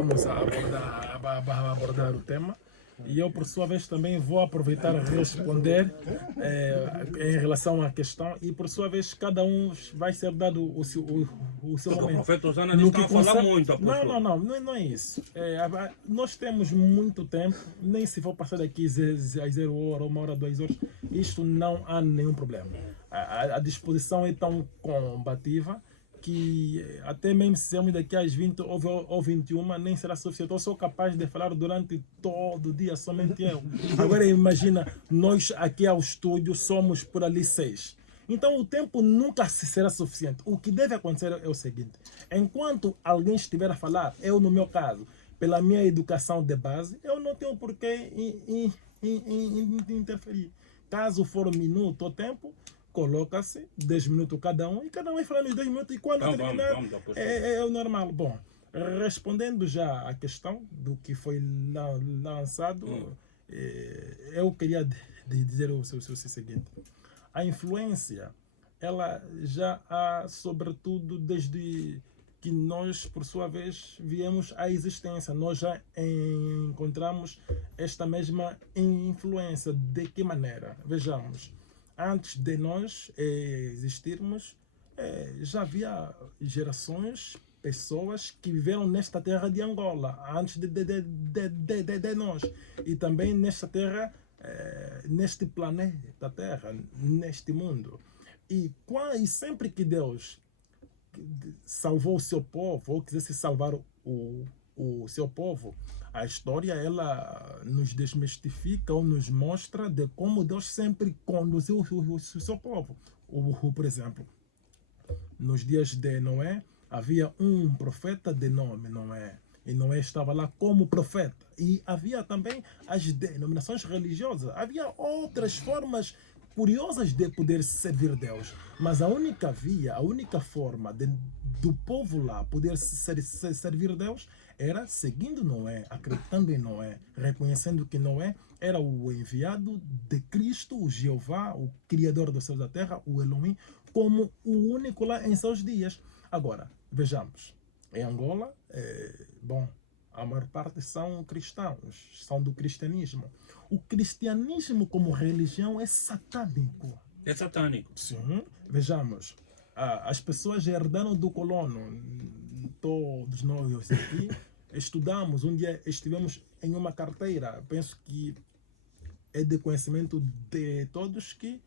vamos a abordar o tema. E eu, por sua vez, também vou aproveitar a responder em relação à questão. E, por sua vez, cada um vai ser dado o seu O momento. profeta Osana disse que estão a falar muito, apóstolo. Não é isso. Nós temos muito tempo, nem se for passar daqui às 0 horas, 1 hora, 2 horas, isto não há nenhum problema. A disposição é tão combativa que até mesmo se sermos daqui às 20 ou 21 nem será suficiente. Eu sou capaz de falar durante todo o dia, somente eu. Agora imagina, nós aqui ao estúdio somos por ali 6. Então o tempo nunca será suficiente. O que deve acontecer é o seguinte: enquanto alguém estiver a falar, eu no meu caso, pela minha educação de base, eu não tenho por que interferir. Caso for um minuto ou tempo, coloca-se 10 minutos cada um e cada um vai falando os 10 minutos e quando terminar é o normal. Bom, respondendo já à questão do que foi lançado, eu queria dizer o seguinte: a influência, ela já há, sobretudo desde que nós, por sua vez, viemos à existência. Nós já encontramos esta mesma influência. De que maneira? Vejamos. Antes de nós existirmos, já havia gerações, pessoas que viveram nesta terra de Angola, antes de nós. E também nesta terra, neste planeta Terra, neste mundo. E sempre que Deus salvou o seu povo, ou quisesse salvar o seu povo, a história ela nos desmistifica ou nos mostra de como Deus sempre conduziu o seu povo. Por exemplo, nos dias de Noé, havia um profeta de nome Noé. E Noé estava lá como profeta. E havia também as denominações religiosas. Havia outras formas curiosas de poder servir Deus. Mas a única via, a única forma do povo lá poder servir Deus era seguindo Noé, acreditando em Noé, reconhecendo que Noé era o enviado de Cristo, o Jeová, o Criador dos céus e da terra, o Elohim, como o único lá em seus dias. Agora, vejamos, em Angola, a maior parte são cristãos, são do cristianismo. O cristianismo como religião é satânico. É satânico. Sim, vejamos, as pessoas herdaram do colono. Todos nós aqui estudamos, um dia estivemos em uma carteira, penso que é de conhecimento de todos que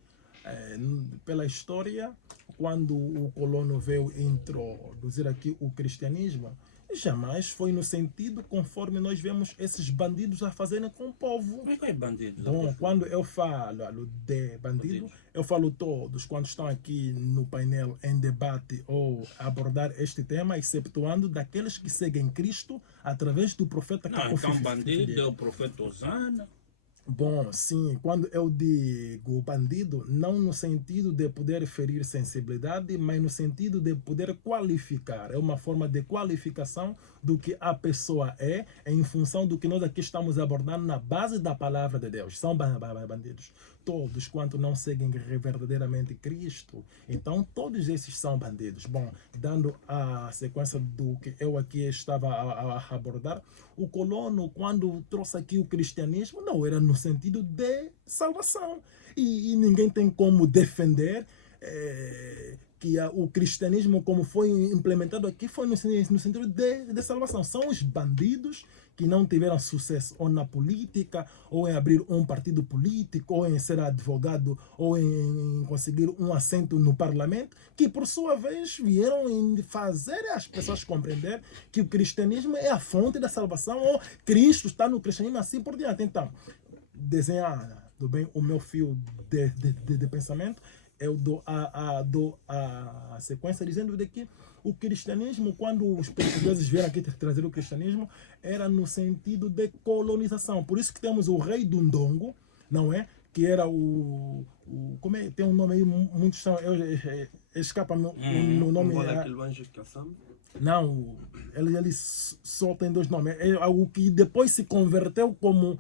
pela história, quando o colono veio introduzir aqui o cristianismo, jamais foi no sentido conforme nós vemos esses bandidos a fazerem com o povo. Como é que é bandido? Bom, quando eu falo de bandido, eu falo todos quando estão aqui no painel em debate ou abordar este tema, exceptuando daqueles que seguem Cristo através do profeta. Não, então bandido é o profeta Osana. Bom, sim, quando eu digo bandido, não no sentido de poder ferir sensibilidade, mas no sentido de poder qualificar. É uma forma de qualificação do que a pessoa é, em função do que nós aqui estamos abordando na base da palavra de Deus. São bandidos. Todos quanto não seguem verdadeiramente Cristo, então todos esses são bandidos. Bom, dando a sequência do que eu aqui estava a abordar, o colono, quando trouxe aqui o cristianismo, não era no sentido de salvação. E ninguém tem como defender que o cristianismo, como foi implementado aqui, foi no sentido de salvação. São os bandidos que não tiveram sucesso ou na política, ou em abrir um partido político, ou em ser advogado, ou em conseguir um assento no parlamento, que por sua vez vieram em fazer as pessoas compreender que o cristianismo é a fonte da salvação, ou Cristo está no cristianismo, assim por diante. Então, desenhando bem o meu fio de pensamento, eu dou a sequência dizendo de que o cristianismo, quando os portugueses vieram aqui trazer o cristianismo, era no sentido de colonização. Por isso que temos o rei do Ndongo, não é? Que era como é? Tem um nome aí muito estranho, escapa no nome. Não, ele só tem 2 nomes. É o que depois se converteu como...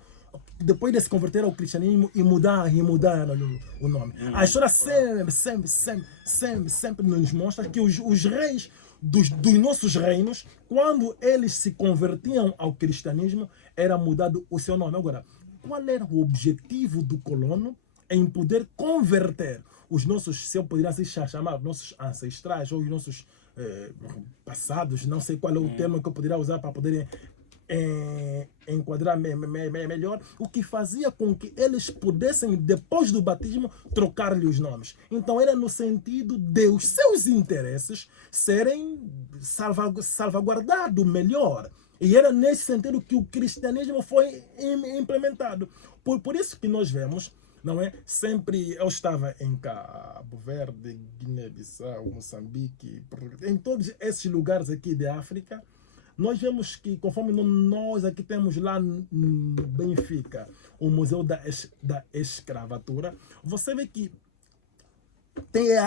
Depois de se converter ao cristianismo e mudar o nome. A história sempre nos mostra que os reis dos nossos reinos, quando eles se convertiam ao cristianismo, era mudado o seu nome. Agora, qual era o objetivo do colono em poder converter os nossos, se eu poderia assim chamar, nossos ancestrais ou os nossos passados, não sei qual é o termo que eu poderia usar para poder enquadrar melhor, o que fazia com que eles pudessem, depois do batismo, trocar-lhe os nomes. Então era no sentido de os seus interesses serem salvaguardados melhor. E era nesse sentido que o cristianismo foi implementado. Por isso que nós vemos, não é? Sempre eu estava em Cabo Verde, Guiné-Bissau, Moçambique, em todos esses lugares aqui de África, nós vemos que, conforme nós aqui temos lá no Benfica, o Museu da Escravatura, você vê que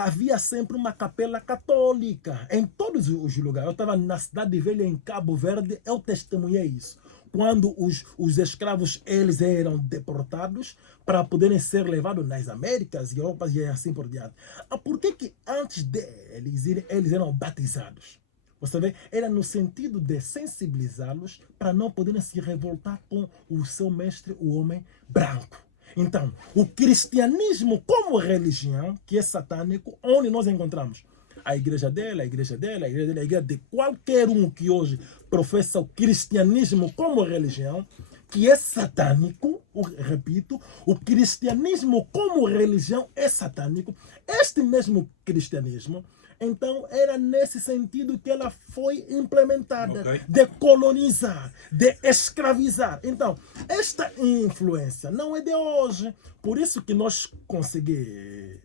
havia sempre uma capela católica em todos os lugares. Eu estava na Cidade Velha, em Cabo Verde, eu testemunhei isso. Quando os escravos eles eram deportados para poderem ser levados nas Américas e Europa e assim por diante. Por que antes deles eles eram batizados? Você vê, era no sentido de sensibilizá-los para não poderem se revoltar com o seu mestre, o homem branco. Então, o cristianismo como religião, que é satânico, onde nós encontramos a igreja dele, a igreja dele, a igreja dele, a igreja de qualquer um que hoje professa o cristianismo como religião, que é satânico, repito, o cristianismo como religião é satânico. Este mesmo cristianismo, então, era nesse sentido que ela foi implementada, de colonizar, de escravizar. Então, esta influência não é de hoje. Por isso que nós conseguimos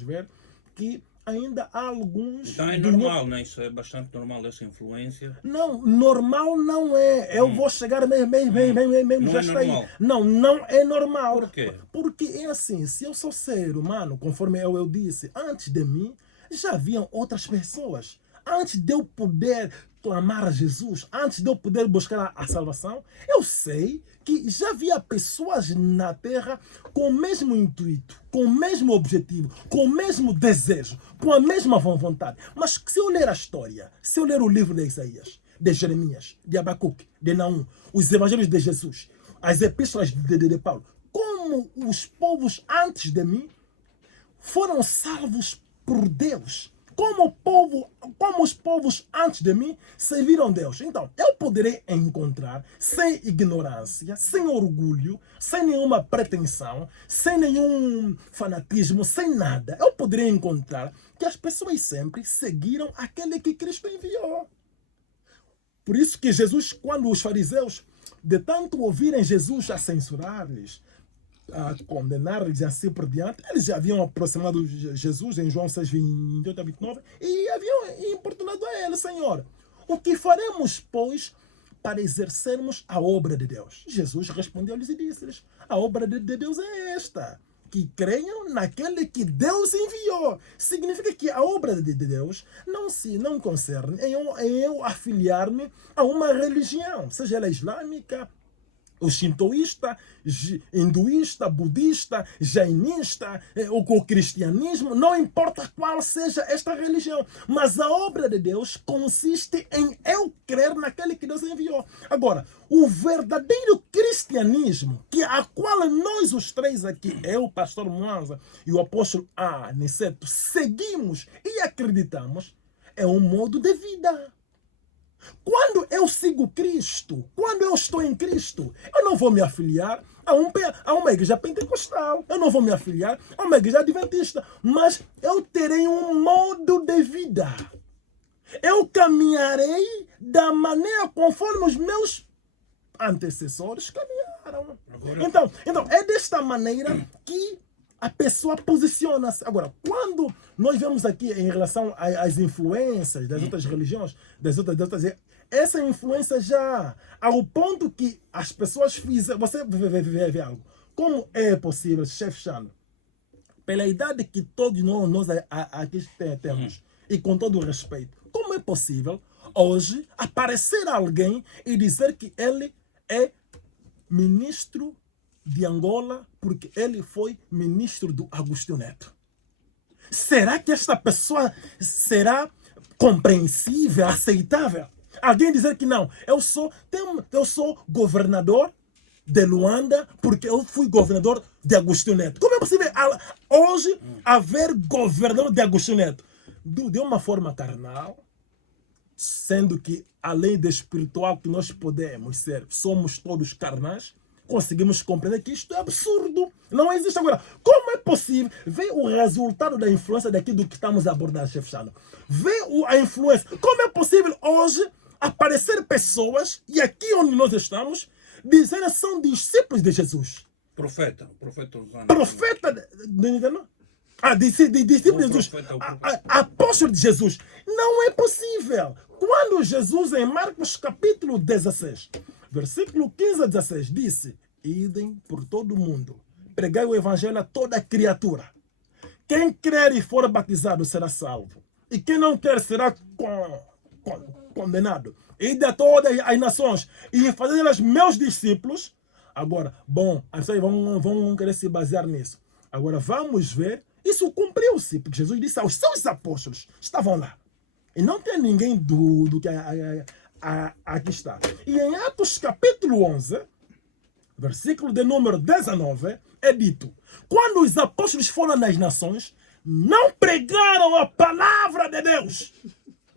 ver que ainda há alguns... Então é normal, né? Isso é bastante normal, essa influência. Não, normal não é. Eu vou chegar mesmo não já é está aí. normal. Não é normal. Por quê? Porque é assim, se eu sou ser humano, conforme eu disse, antes de mim, já haviam outras pessoas. Antes de eu poder clamar a Jesus, antes de eu poder buscar a salvação, eu sei que já havia pessoas na terra com o mesmo intuito, com o mesmo objetivo, com o mesmo desejo, com a mesma vontade. Mas se eu ler a história, se eu ler o livro de Isaías, de Jeremias, de Abacuque, de Naum, os evangelhos de Jesus, as epístolas de Paulo, como os povos antes de mim foram salvos por Deus, como os povos antes de mim serviram Deus. Então, eu poderei encontrar, sem ignorância, sem orgulho, sem nenhuma pretensão, sem nenhum fanatismo, sem nada, eu poderei encontrar que as pessoas sempre seguiram aquele que Cristo enviou. Por isso que Jesus, quando os fariseus, de tanto ouvirem Jesus a censurar-lhes, a condenar-lhes e assim por diante, eles já haviam aproximado Jesus em João 6, 28 a 29 e haviam importunado a ele: Senhor, o que faremos, pois, para exercermos a obra de Deus? Jesus respondeu-lhes e disse-lhes: a obra de Deus é esta, que creiam naquele que Deus enviou. Significa que a obra de Deus não concerne em eu afiliar-me a uma religião, seja ela islâmica, o shintoísta, hinduísta, budista, jainista, o cristianismo, não importa qual seja esta religião, mas a obra de Deus consiste em eu crer naquele que Deus enviou. Agora, o verdadeiro cristianismo, a qual nós os três aqui, eu, o pastor Mwanza e o apóstolo Aniceto, seguimos e acreditamos, é um modo de vida. Quando eu sigo Cristo, quando eu estou em Cristo, eu não vou me afiliar a uma igreja pentecostal, eu não vou me afiliar a uma igreja adventista, mas eu terei um modo de vida. Eu caminharei da maneira conforme os meus antecessores caminharam. Então, é desta maneira que a pessoa posiciona-se. Agora, quando nós vemos aqui em relação às influências das outras religiões, das outras, essa influência já, ao ponto que as pessoas fizeram, você vê algo, como é possível, chefe Chano, pela idade que todos nós aqui temos, e com todo o respeito, como é possível hoje aparecer alguém e dizer que ele é ministro de Angola porque ele foi ministro do Agostinho Neto? Será que esta pessoa será compreensível, aceitável. Alguém dizer que não, eu sou governador de Luanda porque eu fui governador de Agostinho Neto. Como é possível hoje haver governador de Agostinho Neto? De uma forma carnal, sendo que além de espiritual que nós podemos ser, somos todos carnais, conseguimos compreender que isto é absurdo. Não existe agora. Como é possível ver o resultado da influência daquilo que estamos a abordar, chefe Chano? Ver a influência. Como é possível hoje aparecer pessoas, e aqui onde nós estamos, dizendo que são discípulos de Jesus? Profeta usando. Profeta, discípulo de Jesus. Apóstolo de Jesus. Não é possível. Quando Jesus, em Marcos capítulo 16, versículo 15 a 16, disse: idem por todo o mundo, pregai o evangelho a toda criatura. Quem crer e for batizado será salvo, e quem não quer será condenado. Ide a todas as nações e fazer delas meus discípulos. Agora, bom, as pessoas vão querer se basear nisso. Agora vamos ver, isso cumpriu-se, porque Jesus disse aos seus apóstolos, estavam lá. E não tem ninguém do que aqui está. E em Atos capítulo 11, versículo de número 19, é dito: quando os apóstolos foram nas nações, não pregaram a palavra de Deus,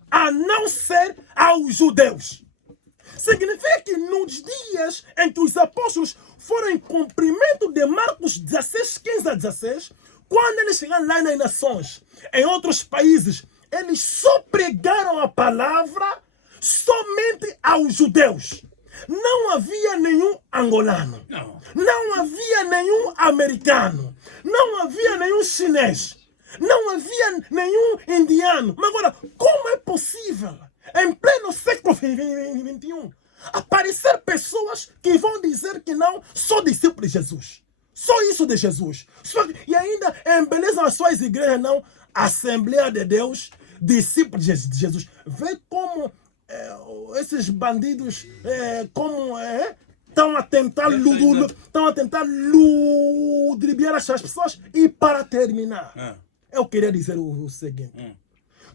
a não ser aos judeus. Significa que nos dias em que os apóstolos foram em cumprimento de Marcos 16, 15 a 16, quando eles chegaram lá nas nações, em outros países, eles só pregaram a palavra somente aos judeus. Não havia nenhum angolano. Não havia nenhum americano. Não havia nenhum chinês. Não havia nenhum indiano. Mas agora, como é possível, em pleno século XXI, aparecer pessoas que vão dizer que não sou discípulo de Jesus? Só isso de Jesus. E ainda embelezam as suas igrejas, não? Assembleia de Deus, discípulos de Jesus. Vê como esses bandidos estão a tentar ludibriar as pessoas. E para terminar, eu queria dizer o seguinte.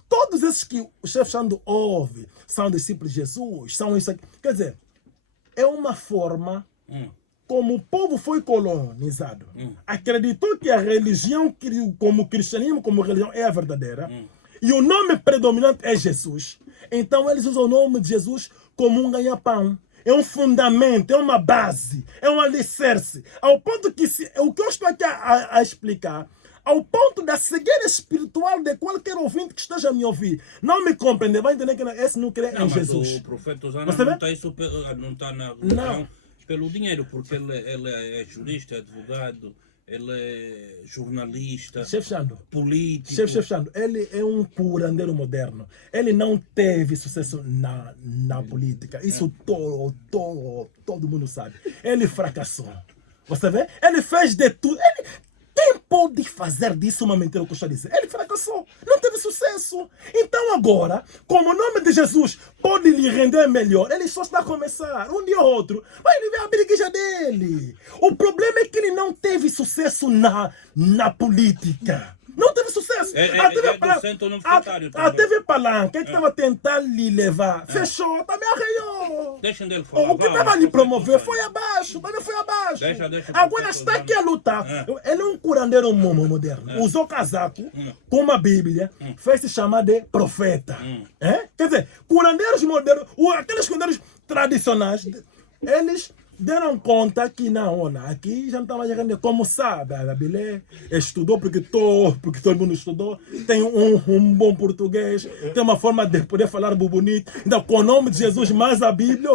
Todos esses que o chefe Chando ouve são discípulos de Jesus, são isso aqui. Quer dizer, é uma forma como o povo foi colonizado. Acreditou que a religião, como o cristianismo, como religião, é a verdadeira. E o nome predominante é Jesus. Então eles usam o nome de Jesus como um ganha-pão. É um fundamento, é uma base, é um alicerce. Ao ponto que, o que eu estou aqui a explicar, ao ponto da cegueira espiritual de qualquer ouvinte que esteja a me ouvir, não me compreender, vai entender que esse não crê em Jesus. O profeta Osana não está na religião pelo dinheiro, porque ele é jurista, advogado, ele é jornalista, político. Chefe Chando, ele é um curandeiro moderno. Ele não teve sucesso na política. Isso todo mundo sabe. Ele fracassou. Você vê? Ele fez de tudo. Quem pode fazer disso uma mentira, o que eu estou a dizer? Ele fracassou, não teve sucesso. Então agora, como o nome de Jesus pode lhe render melhor, ele só está a começar, um dia ou outro, vai ele ver a briguinha dele. O problema é que ele não teve sucesso na política. Não teve sucesso. A TV Palanca, que estava tentando lhe levar, fechou, também arreiou. Deixem dele falar. O que estava a lhe promover foi abaixo, também foi abaixo. Deixa Agora está aqui a lutar. Ele é um curandeiro moderno. Usou casaco com uma Bíblia, fez se chamar de profeta. Quer dizer, curandeiros modernos, aqueles curandeiros tradicionais, eles deram conta que não, olha, aqui já não estava chegando, como sabe, a Bilé estudou porque todo mundo estudou, tem um bom português, tem uma forma de poder falar bonito, então com o nome de Jesus mais a Bíblia,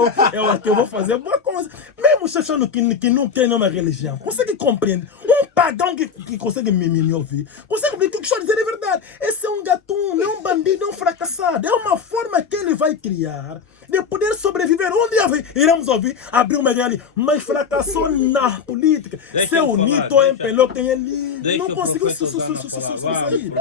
eu vou fazer boa coisa. Mesmo achando que não tem nenhuma religião, consegue compreender? Um pagão que consegue me ouvir, consegue compreender que o que estou a dizer é verdade. Esse é um gatuno, é um bandido, é um fracassado, é uma forma que ele vai criar de poder sobreviver. Onde iremos ouvir abrir uma guerra ali, mas fracassou na política. Seu Nito empelou quem ele não conseguiu sair.